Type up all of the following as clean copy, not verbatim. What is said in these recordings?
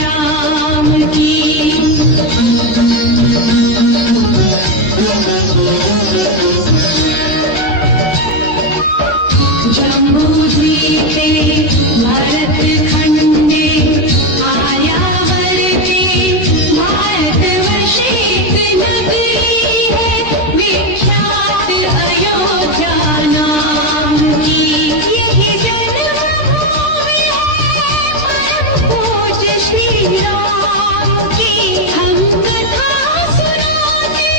राम की। जम्बूद्वीपे भरत खंडे आयावरते भारतवर्षेक नगरी है विख्यात अयोध्या नाम की। यही जन्मभूमि है परम पूज्य श्री राम की। हम कथा सुनाते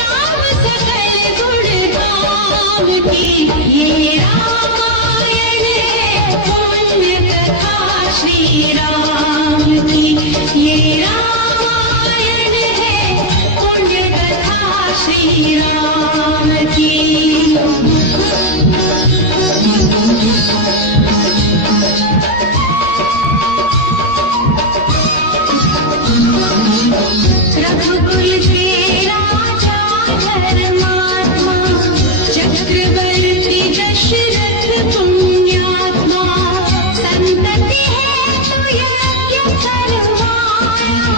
राम सकल गुण धाम की। ये रामायण है पुण्य कथा श्री राम की। ये रामायण है पुण्य कथा श्री राम की। रघुकुल के राजा धर्मात्मा चक्रवर्ती दशरथ पुण्यात्मा। संतति है तो यज्ञ करवाया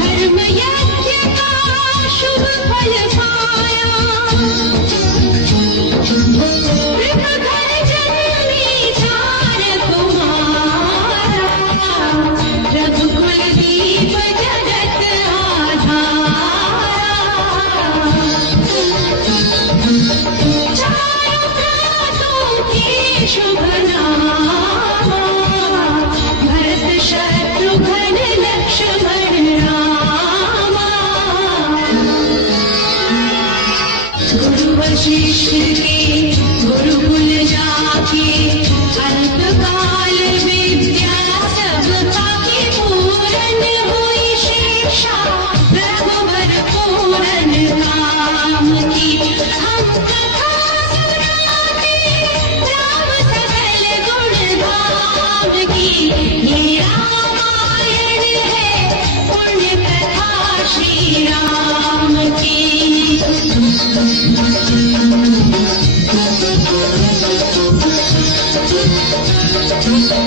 धर्म यज्ञ का शुभ फल पाया। घर जन्मी चार कुमारा रघुकुल दीप जगत आधारा। चारों प्रातों के शुभ नामा भरत शत्रुघ्न लक्ष्मण रामा। गुरु वशिष्ठ के गुरुकुल जाके अल्पकाल विद्या सबका की पूरन हुई शिक्षा रघुवर पूरन काम की। हम कथा सुनाते राम सकल गुण धाम की। ये रामायण है पुण्य कथा श्री राम की।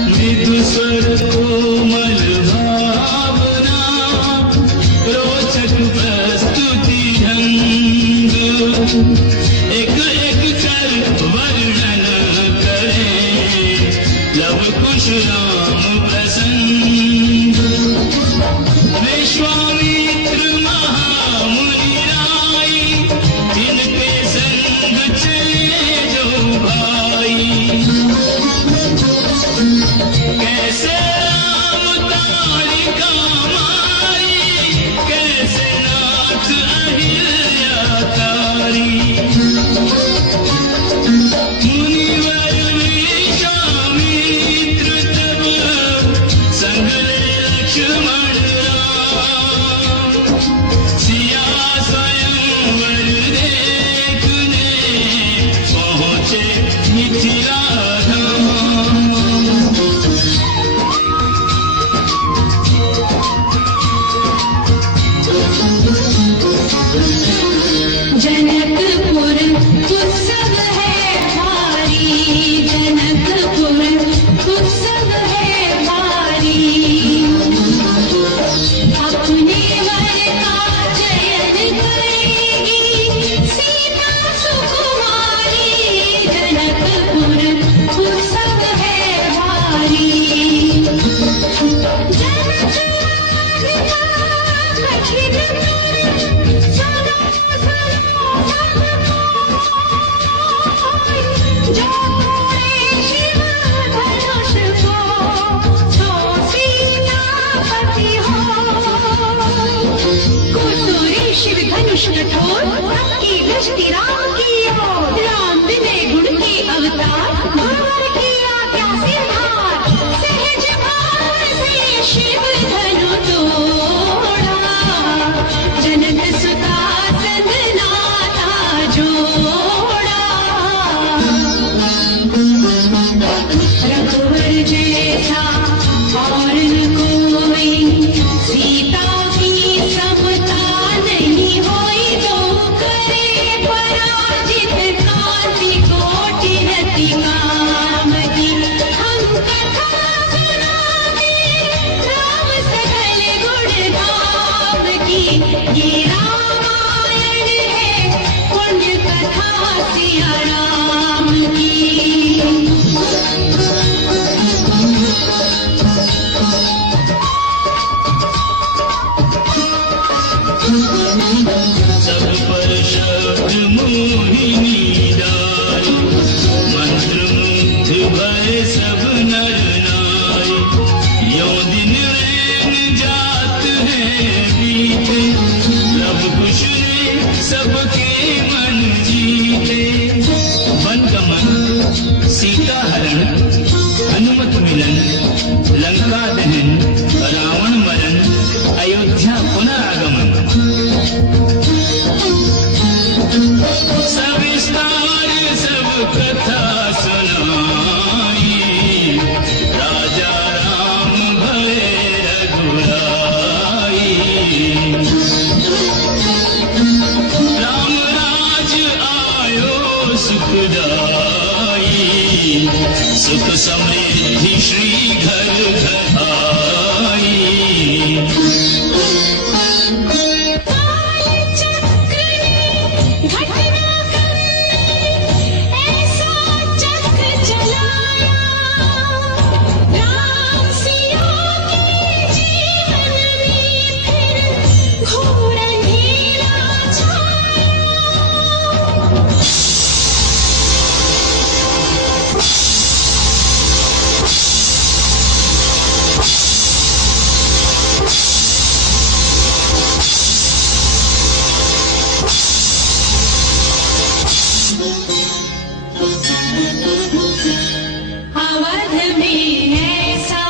मृदु स्वर कोमल भावना रोचक प्रस्तुति ढंग एक एक कर वर्णन करे लव कुश राम प्रसंग। विश्वामित्र महामुनि राय इनके संग चले जो भाई। कैसे राम तारिका मारी कैसे नाथ अहिल्या तारी। मुनिवर विश्वामित्र तब संग लक्ष्मण राम। सिया स्वयंवर देखने पहुँचे मिथिला धाम। जनकपुर उत्सव है भारी। जनकपुर उत्सव है भारी। अपने वर का चयन करेगी सीता सुकुमारी। जनकपुर उत्सव है भारी। जन का कठिन सुनो जो तोड़े शिव धनुष को तो सीतापति हो। कुतुरे शिव धनुष कठोर सबकी दृष्टि राम की ओर। राम विनय गुण के अवतार गुरुवर की आज्ञा सिरधार। सहज भाव से शिव धनु तोड़ा जनक सुता संग नाता जोड़ा। रघुवर जैसा और न कोई सीता की समता नहीं होई। तो करे पराजित कांति कोटि रतिका। रामायण है पुण्य कथा सिया राम की। सब पर शब्द मोहिनी डारी, मंत्र मुग्ध भय सब नर नारी। यों दिन रैन जात है बीते, प्रभु कुश ने सबके मन जीते। वन गमन, सीता हरण, हनुमत मिलन, लंका दहन, रावण मरण, अयोध्या पुनः आगमन। सविस्तार सब कथा सुनाई, राजा राम भय रघुराई। राम राज आयो सुखदाई, सुख समृद्धि श्री घर घर आई। अवध में ऐसा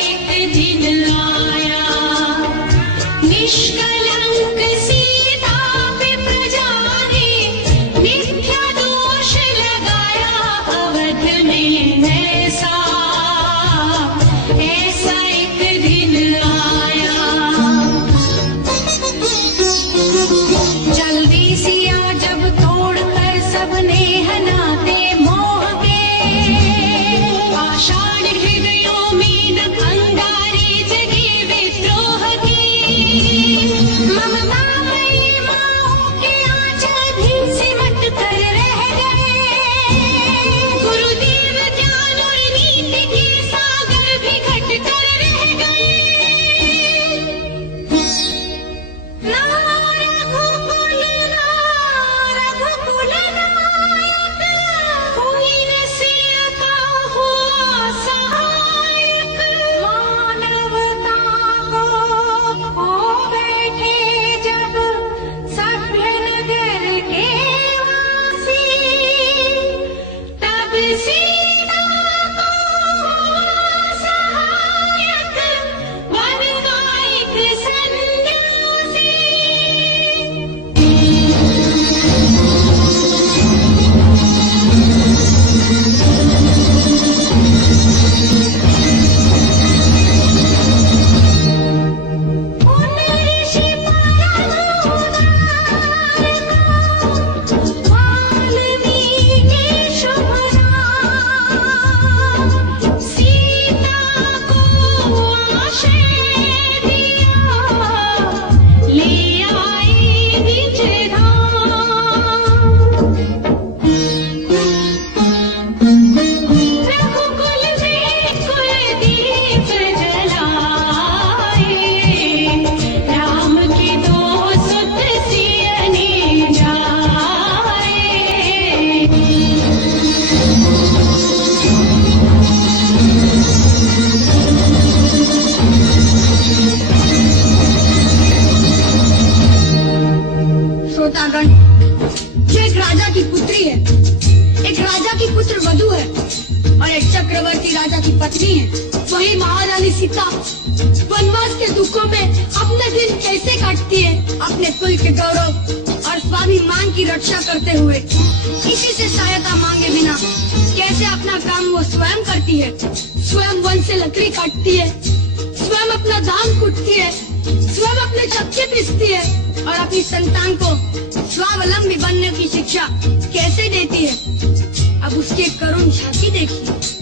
एक दिन आया, निष्कलंक सीता पे प्रजा ने मिथ्या दोष लगाया। अवध में ऐसा एक दिन आया, जल्दी सिया जब तोड़ कर सबने हनाते मोह के, आषाढ़ हृदयों में न अंगारे जगे विद्रोह की। ममता मई माओं के आंचल भी सिमट कर रह गए, गुरुदेव ज्ञान और नीति के सागर भी घट कर रह गए। रघुकुल नायक हुई न सिया का हुआ सहायक, मानवता को खो बैठे जब सभ्य नगर के वासी, तब सीता को हुआ सहायक वन का एक सन्यासी। श्रोतागण, जो एक राजा की पुत्री है, एक राजा की पुत्र वधू है और एक चक्रवर्ती राजा की पत्नी है, वही महारानी सीता वनवास के दुखों में अपने दिन कैसे काटती है, अपने कुल के गौरव और स्वाभिमान की रक्षा करते हुए, किसी से सहायता मांगे बिना कैसे अपना काम वो स्वयं करती है। स्वयं वन से लकड़ी काटती है, स्वयं अपना धान कूटती है, स्वयं अपने चक्के पीसती है और अपनी संतान को स्वावलंबी बनने की शिक्षा कैसे देती है। अब उसकी एक करुण झांकी देखिए।